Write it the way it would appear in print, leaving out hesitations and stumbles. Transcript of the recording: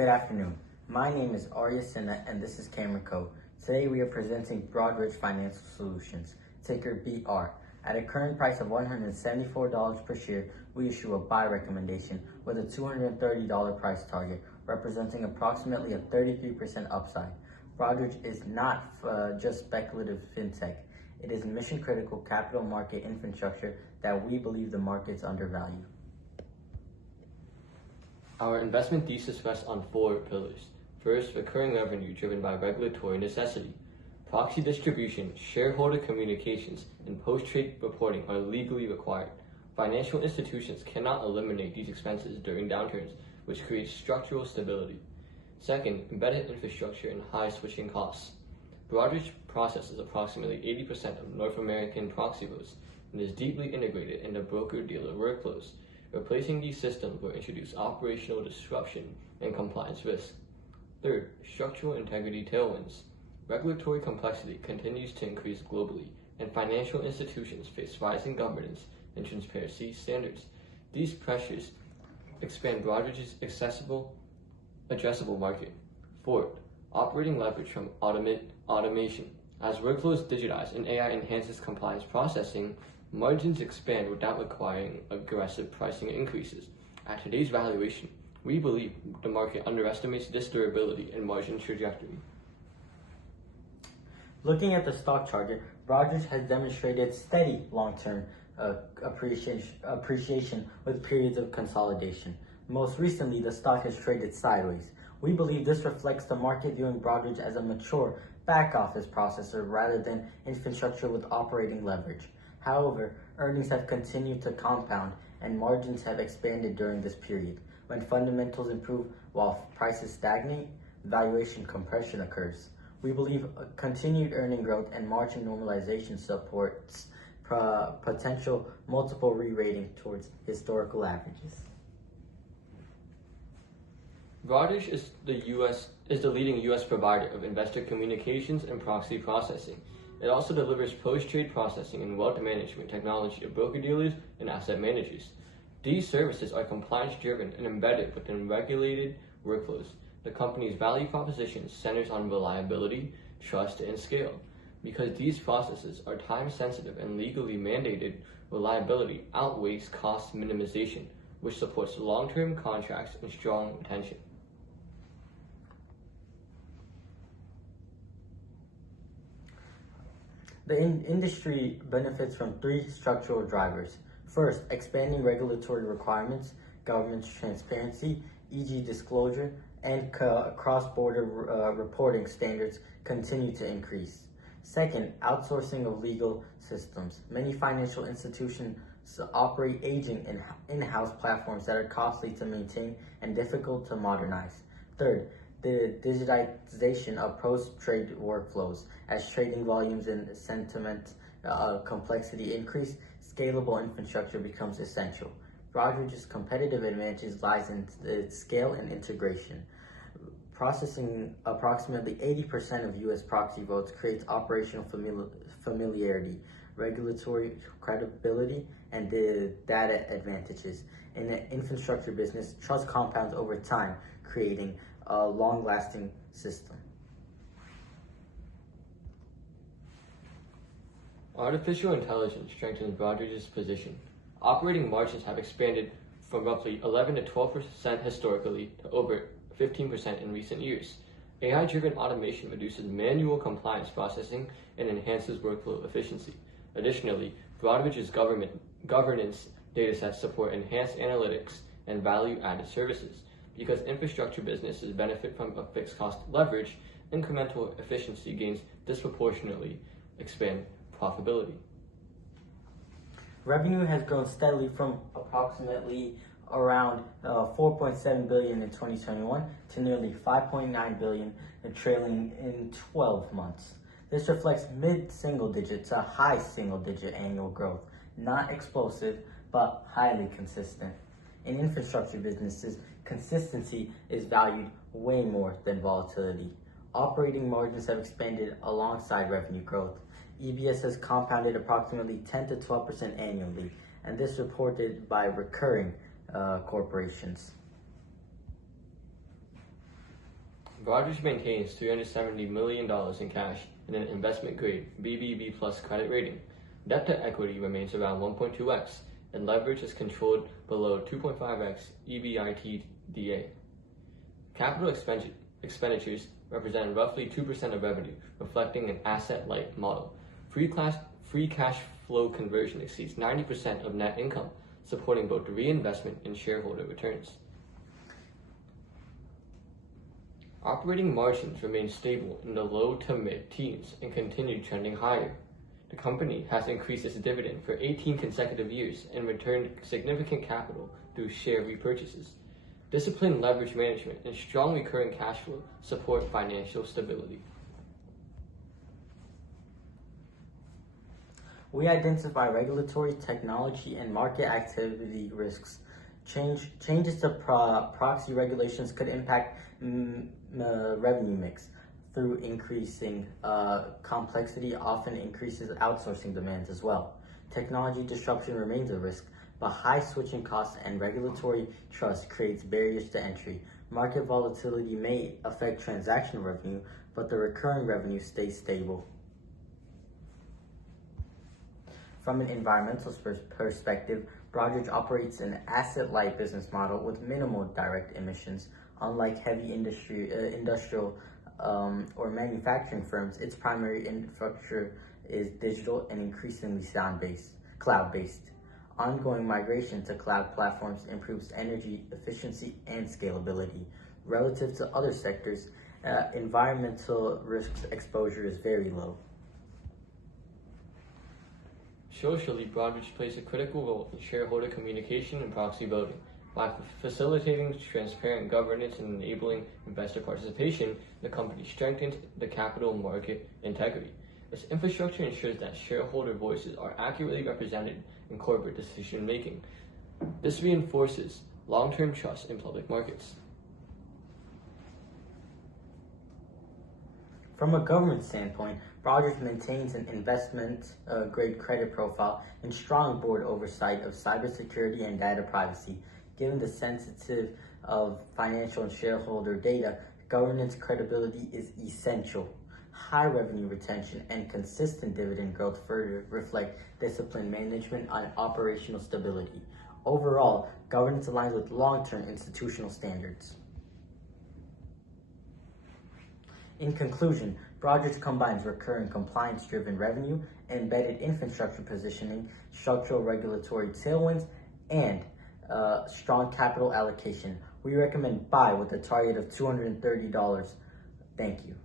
Good afternoon. My name is Aarya Sinha and this is Cameron Co. Today we are presenting Broadridge Financial Solutions, ticker BR. At a current price of $174 per share, we issue a buy recommendation with a $230 price target, representing approximately a 33% upside. Broadridge is not just speculative fintech. It is mission-critical capital market infrastructure that we believe the markets undervalue. Our investment thesis rests on four pillars. First, recurring revenue driven by regulatory necessity. Proxy distribution, shareholder communications, and post-trade reporting are legally required. Financial institutions cannot eliminate these expenses during downturns, which creates structural stability. Second, embedded infrastructure and high switching costs. Broadridge processes approximately 80% of North American proxy votes and is deeply integrated into broker-dealer workflows. Replacing these systems will introduce operational disruption and compliance risk. Third, structural integrity tailwinds. Regulatory complexity continues to increase globally, and financial institutions face rising governance and transparency standards. These pressures expand Broadridge's addressable market. Fourth, operating leverage from automation. As workflows digitize and AI enhances compliance processing, margins expand without requiring aggressive pricing increases. At today's valuation, we believe the market underestimates this durability and margin trajectory. Looking at the stock chart, Broadridge has demonstrated steady long-term appreciation with periods of consolidation. Most recently, the stock has traded sideways. We believe this reflects the market viewing Broadridge as a mature back-office processor rather than infrastructure with operating leverage. However, earnings have continued to compound and margins have expanded during this period. When fundamentals improve while prices stagnate, valuation compression occurs. We believe continued earning growth and margin normalization supports potential multiple re-rating towards historical averages. Broadridge is the leading U.S. provider of investor communications and proxy processing. It also delivers post-trade processing and wealth management technology to broker-dealers and asset managers. These services are compliance-driven and embedded within regulated workflows. The company's value proposition centers on reliability, trust, and scale. Because these processes are time-sensitive and legally mandated, reliability outweighs cost minimization, which supports long-term contracts and strong retention. The industry benefits from three structural drivers. First, expanding regulatory requirements, government transparency, e.g. disclosure, and cross-border reporting standards continue to increase. Second, outsourcing of legal systems. Many financial institutions operate aging in-house platforms that are costly to maintain and difficult to modernize. Third, the digitization of post-trade workflows. As trading volumes and sentiment complexity increase, scalable infrastructure becomes essential. Broadridge's competitive advantage lies in its scale and integration. Processing approximately 80% of U.S. proxy votes creates operational familiarity, regulatory credibility, and the data advantages. In the infrastructure business, trust compounds over time, creating a long-lasting system. Artificial intelligence strengthens Broadridge's position. Operating margins have expanded from roughly 11 to 12% historically to over 15% in recent years. AI-driven automation reduces manual compliance processing and enhances workflow efficiency. Additionally, Broadridge's governance datasets support enhanced analytics and value-added services. Because infrastructure businesses benefit from a fixed cost leverage, incremental efficiency gains disproportionately expand profitability. Revenue has grown steadily from approximately around $4.7 billion in 2021 to nearly $5.9 billion trailing in 12 months. This reflects mid-single-digit to high single-digit annual growth, not explosive, but highly consistent. In infrastructure businesses, consistency is valued way more than volatility. Operating margins have expanded alongside revenue growth. EBS has compounded approximately 10 to 12% annually, and this reported by recurring corporations. Broadridge maintains $370 million in cash and an investment-grade BBB plus credit rating. Debt to equity remains around 1.2x, and leverage is controlled below 2.5x EBITDA. Capital expenditures represent roughly 2% of revenue, reflecting an asset-light model. Free cash flow conversion exceeds 90% of net income, supporting both reinvestment and shareholder returns. Operating margins remain stable in the low to mid-teens and continue trending higher. The company has increased its dividend for 18 consecutive years and returned significant capital through share repurchases. Disciplined leverage management and strong recurring cash flow support financial stability. We identify regulatory, technology, and market activity risks. Changes to proxy regulations could impact revenue mix through increasing complexity, often increases outsourcing demands as well. Technology disruption remains a risk, but high switching costs and regulatory trust creates barriers to entry. Market volatility may affect transactional revenue, but the recurring revenue stays stable. From an environmental perspective, Broadridge operates an asset-light business model with minimal direct emissions. Unlike heavy industrial or manufacturing firms, its primary infrastructure is digital and increasingly cloud-based. Ongoing migration to cloud platforms improves energy efficiency and scalability. Relative to other sectors, environmental risks exposure is very low. Socially, Broadridge plays a critical role in shareholder communication and proxy voting. By facilitating transparent governance and enabling investor participation, the company strengthens the capital market integrity. Its infrastructure ensures that shareholder voices are accurately represented in corporate decision-making. This reinforces long-term trust in public markets. From a government standpoint, Broadridge maintains an investment-grade credit profile and strong board oversight of cybersecurity and data privacy. Given the sensitive of financial and shareholder data, governance credibility is essential. High revenue retention and consistent dividend growth further reflect disciplined management and operational stability. Overall, governance aligns with long-term institutional standards. In conclusion, Broadridge combines recurring compliance-driven revenue, embedded infrastructure positioning, structural regulatory tailwinds, and strong capital allocation. We recommend buy with a target of $230. Thank you.